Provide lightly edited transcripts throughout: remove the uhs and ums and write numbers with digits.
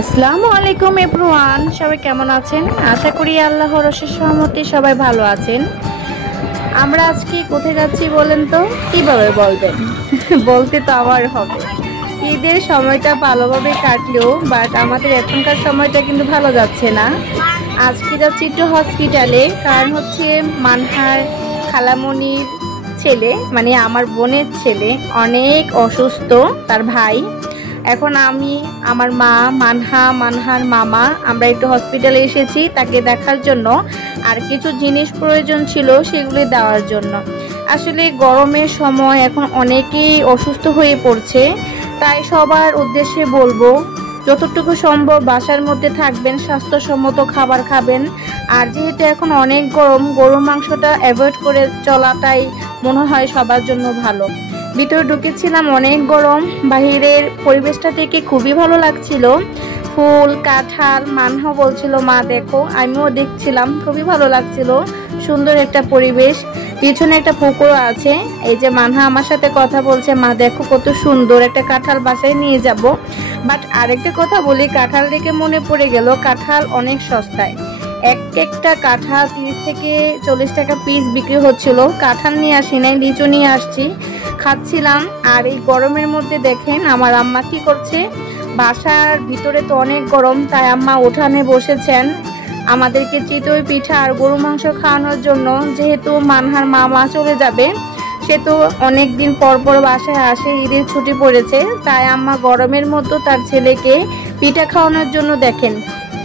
আসসালামু আলাইকুম এভরিওয়ান, সবাই কেমন আছেন? আশা করি আল্লাহর অশেষ রহমতে সবাই ভালো আছেন। আমরা আজকে কোথায় যাচ্ছি বলেন তো? কিভাবে বলবেন? বলতে তো আমার হবে। ঈদের সময়টা ভালোভাবে কাটলেও বাট আমাদের এখনকার সময়টা কিন্তু ভালো যাচ্ছে না। আজকে যাচ্ছি একটু হসপিটালে, কারণ হচ্ছে মানহার খালামণির ছেলে, মানে আমার বোনের ছেলে অনেক অসুস্থ, তার ভাই। এখন আমি, আমার মা, মানহার মামা আমরা একটু হসপিটালে এসেছি তাকে দেখার জন্য, আর কিছু জিনিস প্রয়োজন ছিল সেগুলি দেওয়ার জন্য। আসলে গরমের সময় এখন অনেকেই অসুস্থ হয়ে পড়ছে, তাই সবার উদ্দেশ্যে বলবো যতটুকু সম্ভব বাসার মধ্যে থাকবেন, স্বাস্থ্যসম্মত খাবার খাবেন। আর যেহেতু এখন অনেক গরম, গরুর মাংসটা অ্যাভয়েড করে চলাটাই মনে হয় সবার জন্য ভালো। ভিতরে ঢুকেছিলাম, অনেক গরম, বাহিরের পরিবেশটা থেকে খুবই ভালো লাগছিল। ফুল, কাঁঠাল, মানহা বলছিল মা দেখো, আমিও দেখছিলাম, খুবই ভালো লাগছিল, সুন্দর একটা পরিবেশ। পিছনে একটা পুকুর আছে, এই যে মানহা আমার সাথে কথা বলছে, মা দেখো কত সুন্দর একটা কাঁঠাল, বাসায় নিয়ে যাব। বাট আরেকটা কথা বলি, কাঁঠাল দেখে মনে পড়ে গেল, কাঁঠাল অনেক সস্তায়, একটা কাঁঠাল 30 থেকে 40 টাকা পিস বিক্রি হচ্ছিল। কাঁঠাল নিয়ে আসি নাই, লিচু নিয়ে আসছি, খাচ্ছিলাম। আর এই গরমের মধ্যে দেখেন আমার আম্মা কি করছে, বাসার ভিতরে তো অনেক গরম, তাই আম্মা উঠানে বসেছেন আমাদেরকে চিতই পিঠা আর গরু মাংস খাওয়ানোর জন্য। যেহেতু মানহার মামা চলে যাবে, সে তো অনেক দিন পর পর বাসায় আসে, ঈদের ছুটি পড়েছে, তাই আম্মা গরমের মধ্যে তার ছেলেকে পিঠা খাওয়ানোর জন্য দেখেন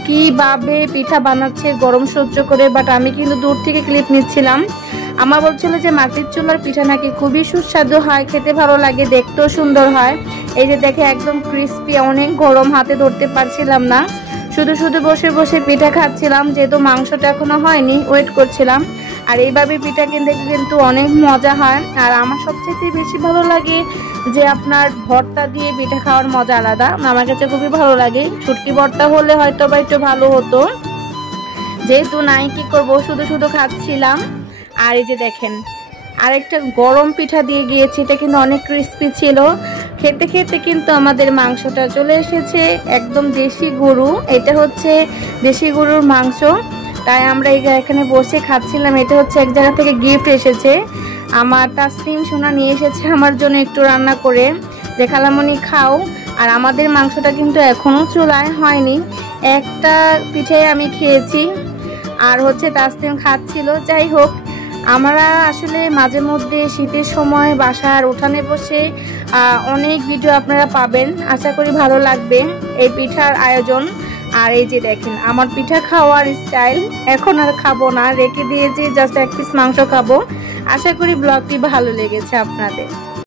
কিভাবে পিঠা বানাচ্ছে গরম সহ্য করে। বাট আমি কিন্তু দূর থেকে ক্লিপ নিচ্ছিলাম। আমার বলছিল যে মাটির চুলার পিঠা নাকি খুবই সুস্বাদু হয়, খেতে ভালো লাগে, দেখতেও সুন্দর হয়। এই যে দেখে একদম ক্রিস্পি, অনেক গরম, হাতে ধরতে পারছিলাম না, শুধু শুধু বসে বসে পিঠা খাচ্ছিলাম, যেহেতু মাংসটা এখনো হয়নি, ওয়েট করছিলাম। আর এইভাবে পিঠা কিনতে কিন্তু অনেক মজা হয়। আর আমার সবচেয়ে বেশি ভালো লাগে যে আপনার ভর্তা দিয়ে পিঠা খাওয়ার মজা আলাদা, আমার কাছে খুবই ভালো লাগে। শুটকি ভর্তা হলে হয়তো বা একটু ভালো হতো, যেহেতু নাই কি করব, শুধু শুধু খাচ্ছিলাম। আর এই যে দেখেন আরেকটা গরম পিঠা দিয়ে গিয়েছে, এটা কিন্তু অনেক ক্রিস্পি ছিল। খেতে খেতে কিন্তু আমাদের মাংসটা চলে এসেছে, একদম দেশি গরু, এটা হচ্ছে দেশি গরুর মাংস। তাই আমরা এখানে বসে খাচ্ছিলাম। এটা হচ্ছে এক জায়গা থেকে গিফট এসেছে, আমার তাসনিম সোনা নিয়ে এসেছে আমার জন্য একটু রান্না করে, যে খালামণি খাও। আর আমাদের মাংসটা কিন্তু এখনো চুলায় হয়নি, একটা পিঠে আমি খেয়েছি, আর হচ্ছে তাসনিম খাচ্ছিল। যাই হোক, আমরা আসলে মাঝে মধ্যে শীতের সময় বাসার উঠানে বসে অনেক ভিডিও আপনারা পাবেন, আশা করি ভালো লাগবে এই পিঠার আয়োজন। আর এই যে দেখেন আমার পিঠা খাওয়ার স্টাইল, এখন আর খাবো না, রেখে দিয়েছি, জাস্ট এক পিস মাংস খাবো। আশা করি ব্লগটি ভালো লেগেছে আপনাদের।